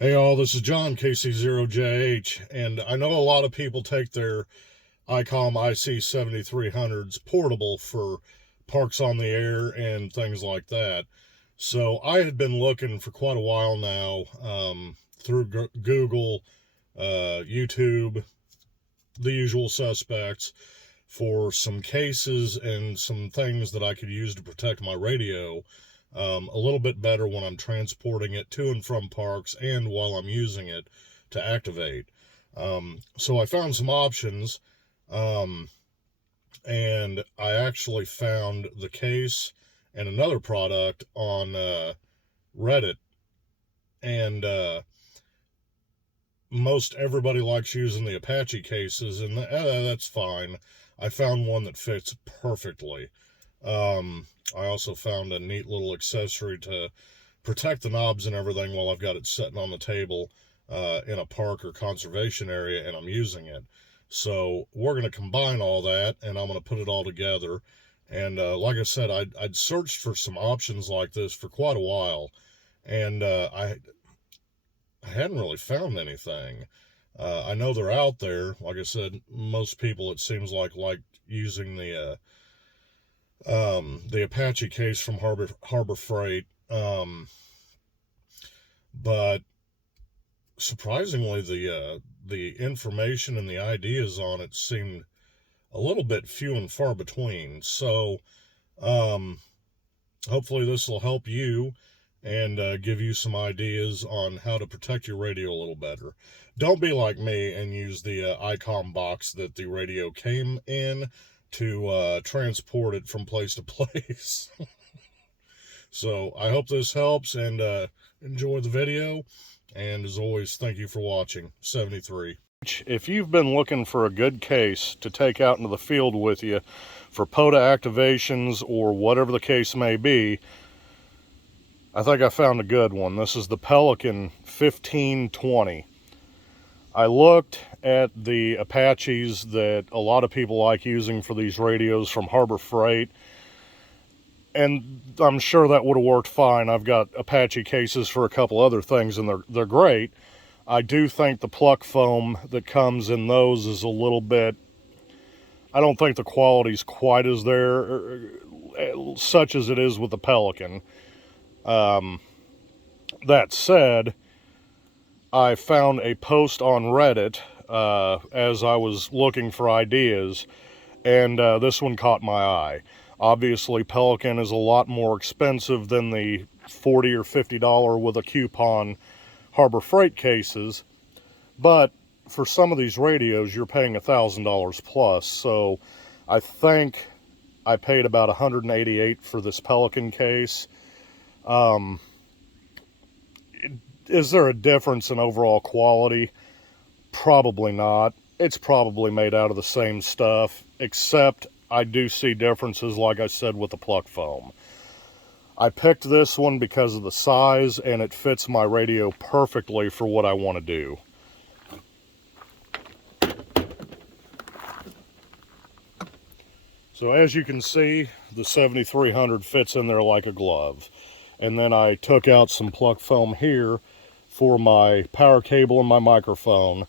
Hey all, this is John, KC0JH, and I know a lot of people take their ICOM IC-7300s portable for parks on the air and things like that. So I had been looking for quite a while now through Google, YouTube, the usual suspects, for some cases and some things that I could use to protect my radio a little bit better when I'm transporting it to and from parks and while I'm using it to activate. So I found some options, um, and I actually found the case and another product on Reddit, and most everybody likes using the Apache cases, and that's fine. I found one that fits perfectly. I also found a neat little accessory to protect the knobs and everything while I've got it sitting on the table in a park or conservation area and I'm using it. So we're going to combine all that and I'm going to put it all together. And like I said, I'd searched for some options like this for quite a while, and I hadn't really found anything. I know they're out there. Like I said, most people, it seems like using the Apache case from Harbor Freight. But surprisingly, the information and the ideas on it seemed a little bit few and far between. So um, hopefully this will help you and give you some ideas on how to protect your radio a little better. Don't be like me and use the ICOM box that the radio came in to transport it from place to place. So I hope this helps, and enjoy the video. And as always, thank you for watching. 73. If you've been looking for a good case to take out into the field with you for POTA activations or whatever the case may be, I think I found a good one. This is the Pelican 1520. I looked at the Apaches that a lot of people like using for these radios from Harbor Freight, and I'm sure that would have worked fine. I've got Apache cases for a couple other things, and they're great. I do think the pluck foam that comes in those is a little bit, I don't think the quality's quite as there, such as it is with the Pelican. That said, I found a post on Reddit as I was looking for ideas, and this one caught my eye. Obviously, Pelican is a lot more expensive than the $40 or $50 with a coupon Harbor Freight cases, but for some of these radios, you're paying $1,000 plus. So I think I paid about $188 for this Pelican case. Is there a difference in overall quality? Probably not. It's probably made out of the same stuff, except I do see differences, like I said, with the pluck foam. I picked this one because of the size, and it fits my radio perfectly for what I want to do. So as you can see, the 7300 fits in there like a glove. And then I took out some pluck foam here for my power cable and my microphone.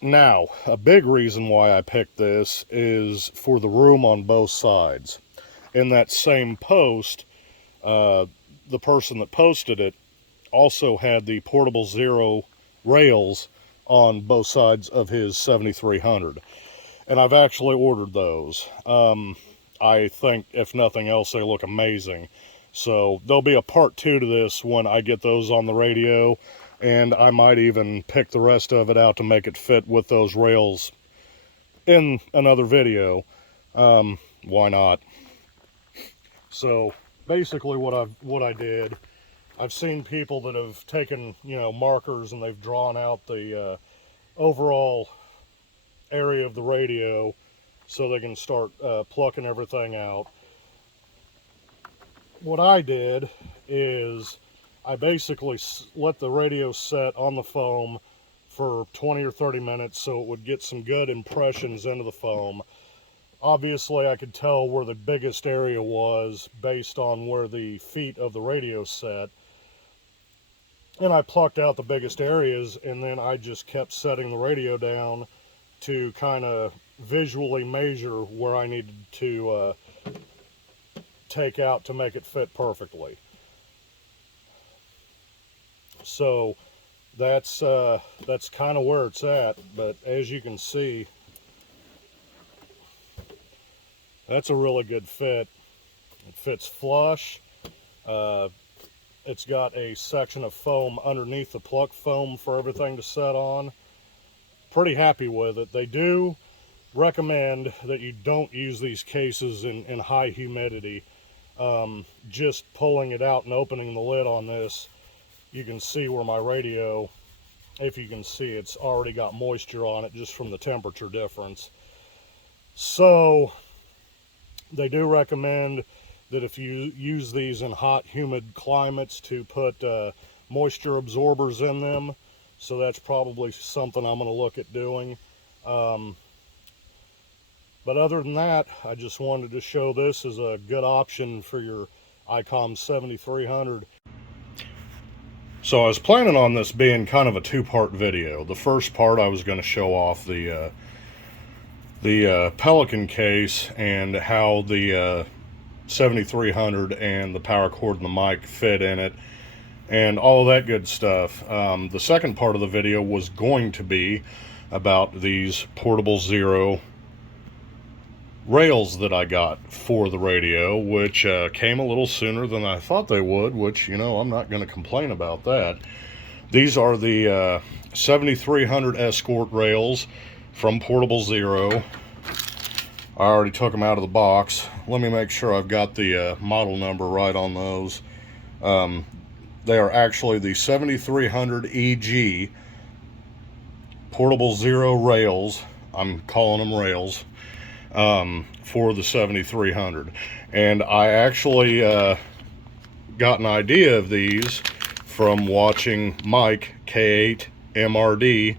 Now, a big reason why I picked this is for the room on both sides. In that same post, the person that posted it also had the portable zero rails on both sides of his 7300. And I've actually ordered those. I think, if nothing else, they look amazing. So there'll be a part 2 to this when I get those on the radio, and I might even pick the rest of it out to make it fit with those rails in another video. Why not? So basically what I did, I've seen people that have taken, markers, and they've drawn out the overall area of the radio so they can start plucking everything out. What I did is I basically let the radio set on the foam for 20 or 30 minutes so it would get some good impressions into the foam. Obviously, I could tell where the biggest area was based on where the feet of the radio set. and I plucked out the biggest areas, and then I just kept setting the radio down to kind of visually measure where I needed to take out to make it fit perfectly. So that's kind of where it's at. But as you can see, that's a really good fit. It fits flush. It's got a section of foam underneath the pluck foam for everything to set on. Pretty happy with it. They do recommend that you don't use these cases in high humidity. Just pulling it out and opening the lid on this, you can see where my radio, if you can see, it's already got moisture on it just from the temperature difference. So they do recommend that if you use these in hot, humid climates to put moisture absorbers in them. So that's probably something I'm going to look at doing. But other than that, I just wanted to show this as a good option for your IC-7300. So I was planning on this being kind of a two-part video. The first part I was going to show off the Pelican case and how the 7300 and the power cord and the mic fit in it and all that good stuff. The second part of the video was going to be about these Portable Zero rails that I got for the radio, which came a little sooner than I thought they would, which, you know, I'm not going to complain about that. These are the 7300 Escort rails from Portable Zero. I already took them out of the box. Let me make sure I've got the model number right on those. They are actually the 7300 EG Portable Zero rails. I'm calling them rails for the 7300. And I actually got an idea of these from watching Mike K8 MRD,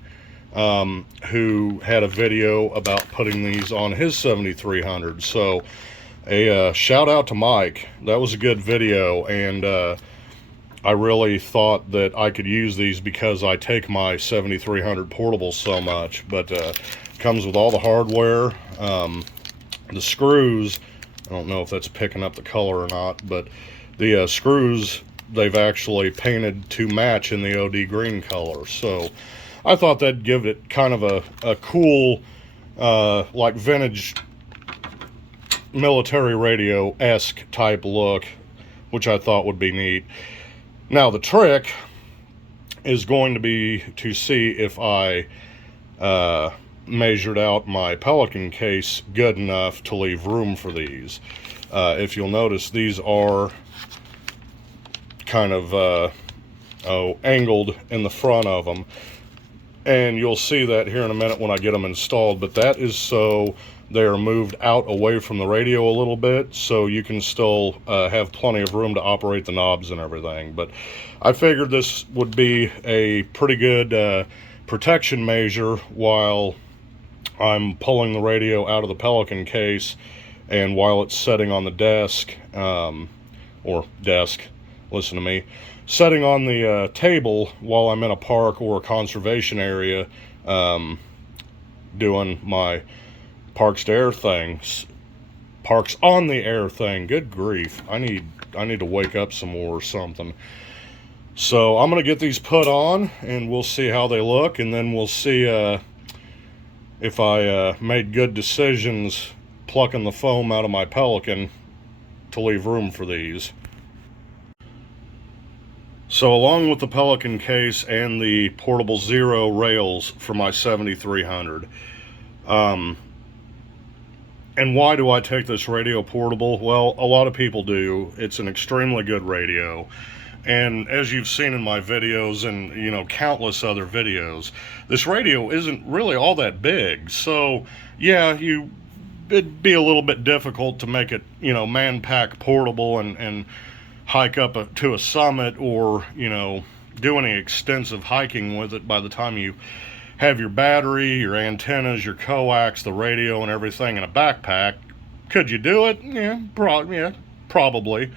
who had a video about putting these on his 7300. So a shout out to Mike. That was a good video, and I really thought that I could use these because I take my 7300 portables so much. But comes with all the hardware, the screws. I don't know if that's picking up the color or not, but the screws they've actually painted to match in the OD green color. So I thought that'd give it kind of a cool, like vintage military radio-esque type look, which I thought would be neat. Now the trick is going to be to see if I measured out my Pelican case good enough to leave room for these. If you'll notice, these are kind of angled in the front of them, and you'll see that here in a minute when I get them installed, but that is so they are moved out away from the radio a little bit, so you can still have plenty of room to operate the knobs and everything. But I figured this would be a pretty good protection measure while I'm pulling the radio out of the Pelican case and while it's setting on the desk, listen to me, setting on the table while I'm in a park or a conservation area, doing my parks to air things, parks on the air thing. Good grief, I need to wake up some more or something. So I'm gonna get these put on and we'll see how they look, and then we'll see if I made good decisions plucking the foam out of my Pelican to leave room for these. So along with the Pelican case and the Portable Zero rails for my 7300, and why do I take this radio portable? Well, a lot of people do. It's an extremely good radio. And as you've seen in my videos and, you know, countless other videos, this radio isn't really all that big. So, yeah, it'd be a little bit difficult to make it, you know, man-pack portable and hike up to a summit or, you know, do any extensive hiking with it by the time you have your battery, your antennas, your coax, the radio, and everything in a backpack. Could you do it? Yeah, probably.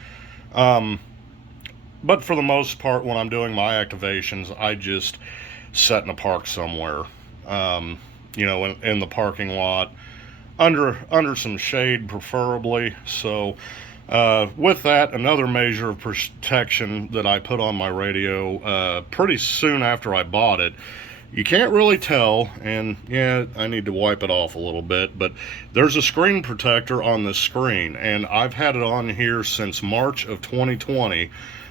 But for the most part, when I'm doing my activations, I just set in a park somewhere, you know, in the parking lot, under some shade preferably. So with that, another measure of protection that I put on my radio pretty soon after I bought it. You can't really tell, and yeah, I need to wipe it off a little bit, but there's a screen protector on the screen, and I've had it on here since March of 2020,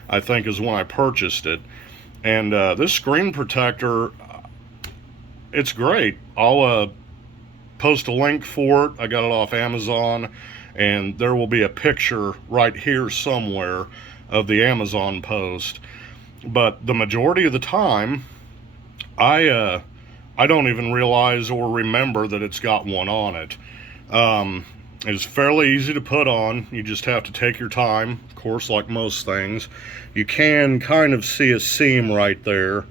I think is when I purchased it. And this screen protector, it's great. I'll post a link for it. I got it off Amazon, and there will be a picture right here somewhere of the Amazon post. But the majority of the time, I don't even realize or remember that it's got one on it. It's fairly easy to put on. You just have to take your time, of course, like most things. You can kind of see a seam right there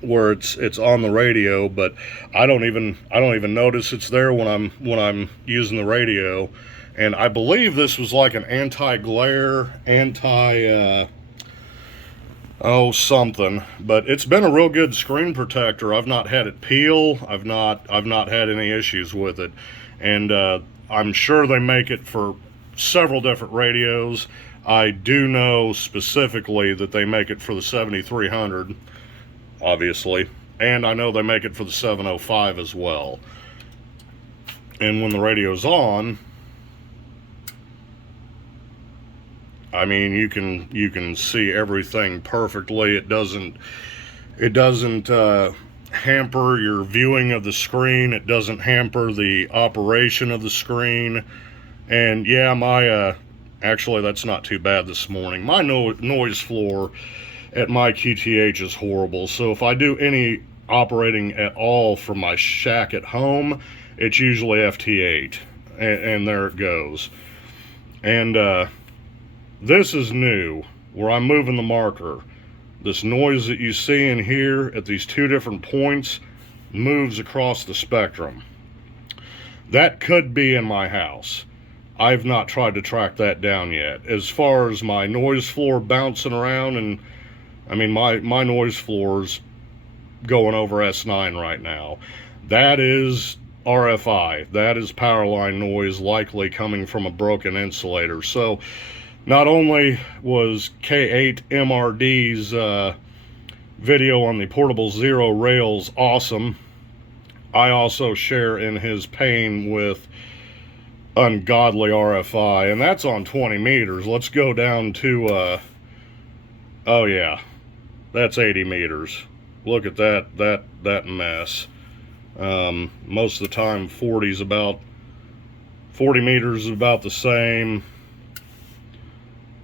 where it's on the radio, but I don't even notice it's there when I'm using the radio. And I believe this was like an anti-glare, something, but it's been a real good screen protector. I've not had it peel. I've not had any issues with it, and I'm sure they make it for several different radios. I do know specifically that they make it for the 7300, obviously, and I know they make it for the 705 as well. And when the radio's on, I mean, you can see everything perfectly. It doesn't hamper your viewing of the screen. It doesn't hamper the operation of the screen. And yeah, my actually that's not too bad this morning. My noise floor at my QTH is horrible. So if I do any operating at all from my shack at home, it's usually FT8, and there it goes. And this is new, where I'm moving the marker. This noise that you see in here at these two different points moves across the spectrum. That could be in my house. I've not tried to track that down yet. As far as my noise floor bouncing around, and I mean, my noise floor's going over S9 right now. That is RFI. That is power line noise, likely coming from a broken insulator. So not only was K8 MRD's video on the Portable Zero rails awesome, I also share in his pain with ungodly RFI, and that's on 20 meters. Let's go down to, oh yeah, that's 80 meters. Look at that mess. Most of the time 40 meters is about the same.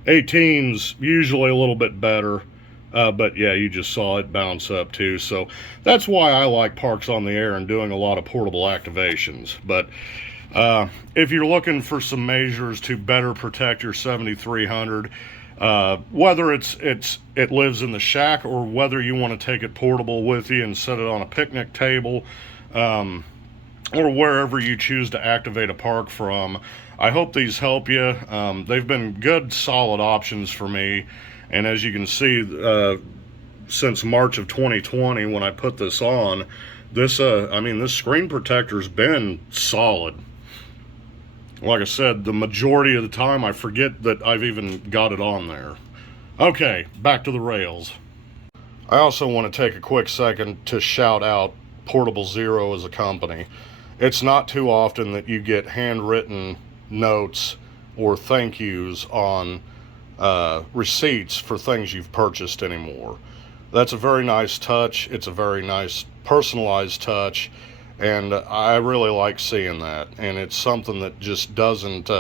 18's usually a little bit better, but yeah, you just saw it bounce up too. So that's why I like parks on the air and doing a lot of portable activations. But if you're looking for some measures to better protect your 7300, whether it lives in the shack or whether you want to take it portable with you and set it on a picnic table, or wherever you choose to activate a park from, I hope these help you. They've been good, solid options for me. And as you can see, since March of 2020, when I put this on, this screen protector's been solid. Like I said, the majority of the time, I forget that I've even got it on there. Okay, back to the rails. I also want to take a quick second to shout out Portable Zero as a company. It's not too often that you get handwritten notes or thank yous on receipts for things you've purchased anymore. That's a very nice touch. It's a very nice personalized touch, and I really like seeing that. And it's something that just doesn't,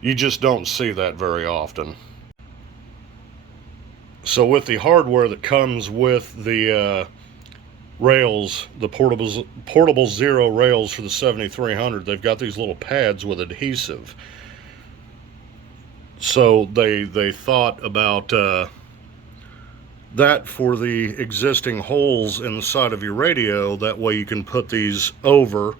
you just don't see that very often. So with the hardware that comes with the rails, the Portable Zero rails for the 7300, they've got these little pads with adhesive. So they thought about that for the existing holes in the side of your radio. That way you can put these over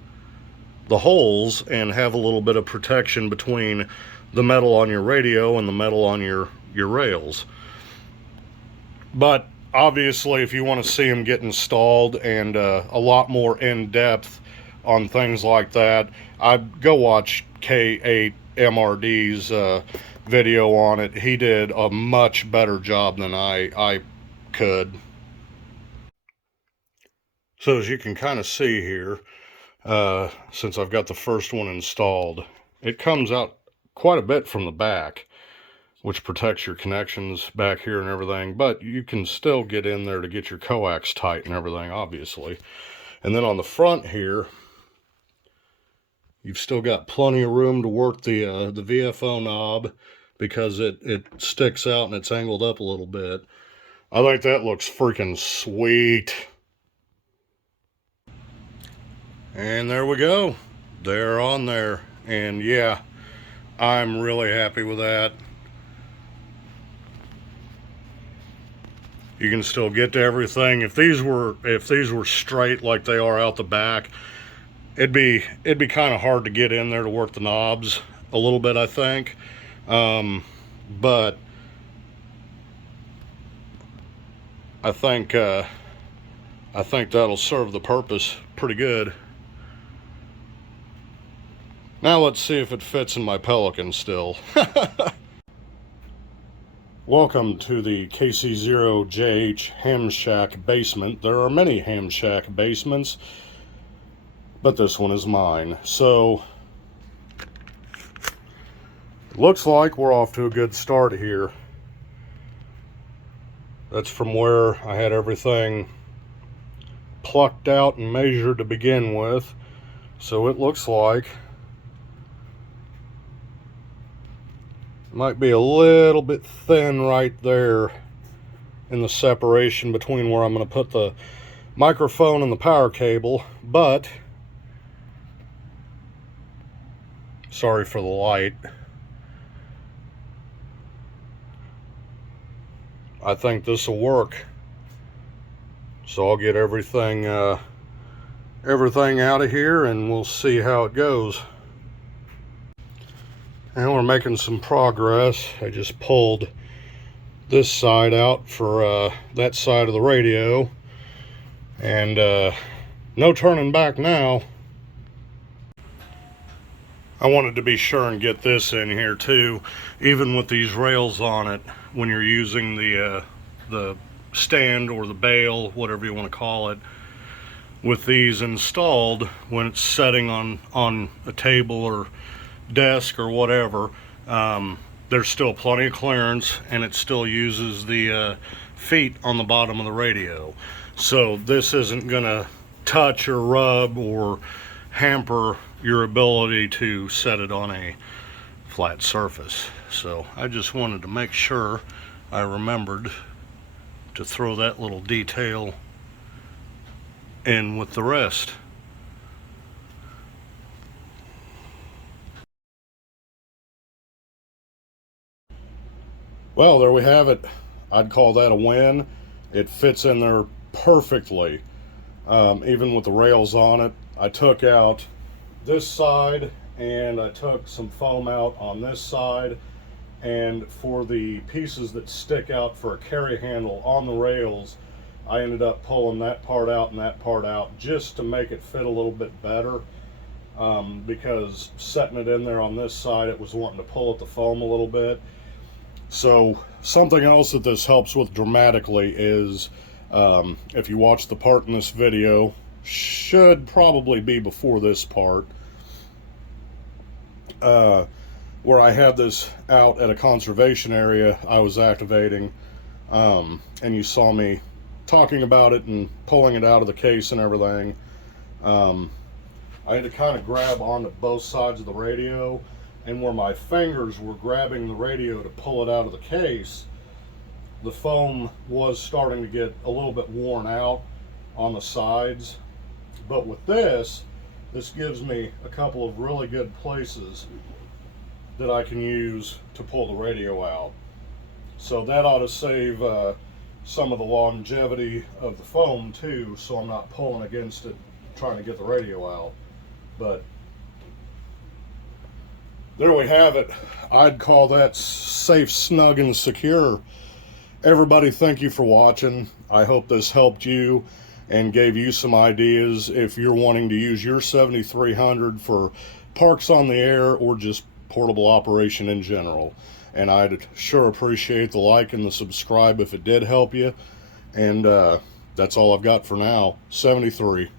the holes and have a little bit of protection between the metal on your radio and the metal on your your rails. But obviously, if you want to see them get installed and a lot more in-depth on things like that, I'd go watch K8 MRD's video on it. He did a much better job than I could. So as you can kind of see here, since I've got the first one installed, it comes out quite a bit from the back, which protects your connections back here and everything, but you can still get in there to get your coax tight and everything, obviously. And then on the front here, you've still got plenty of room to work the VFO knob, because it sticks out and it's angled up a little bit. I think that looks freaking sweet. And there we go. They're on there. And yeah, I'm really happy with that. You can still get to everything. If these were straight like they are out the back, it'd be kind of hard to get in there to work the knobs a little bit, I think. But I think that'll serve the purpose pretty good. Now let's see if it fits in my Pelican still. Welcome to the KC0JH Ham Shack basement. There are many Ham Shack basements, but this one is mine. So, looks like we're off to a good start here. That's from where I had everything plucked out and measured to begin with. So it looks like might be a little bit thin right there in the separation between where I'm going to put the microphone and the power cable, but sorry for the light. I think this will work. So I'll get everything out of here and we'll see how it goes. And we're making some progress. I just pulled this side out for that side of the radio, and no turning back now. I wanted to be sure and get this in here too, even with these rails on it, when you're using the stand or the bail, whatever you want to call it, with these installed, when it's setting on a table or desk or whatever, there's still plenty of clearance, and it still uses the feet on the bottom of the radio. So this isn't gonna touch or rub or hamper your ability to set it on a flat surface. So I just wanted to make sure I remembered to throw that little detail in with the rest. Well, there we have it. I'd call that a win. It fits in there perfectly, even with the rails on it. I took out this side and I took some foam out on this side, and for the pieces that stick out for a carry handle on the rails, I ended up pulling that part out and that part out just to make it fit a little bit better, because setting it in there on this side, it was wanting to pull at the foam a little bit. So something else that this helps with dramatically is, if you watch the part in this video, should probably be before this part, where I had this out at a conservation area I was activating, and you saw me talking about it and pulling it out of the case and everything. I had to kind of grab onto both sides of the radio, and where my fingers were grabbing the radio to pull it out of the case, the foam was starting to get a little bit worn out on the sides. But with this gives me a couple of really good places that I can use to pull the radio out. So that ought to save some of the longevity of the foam too, so I'm not pulling against it trying to get the radio out. But there we have it. I'd call that safe, snug, and secure. Everybody, thank you for watching. I hope this helped you and gave you some ideas if you're wanting to use your 7300 for parks on the air or just portable operation in general. And I'd sure appreciate the like and the subscribe if it did help you. And that's all I've got for now. 73.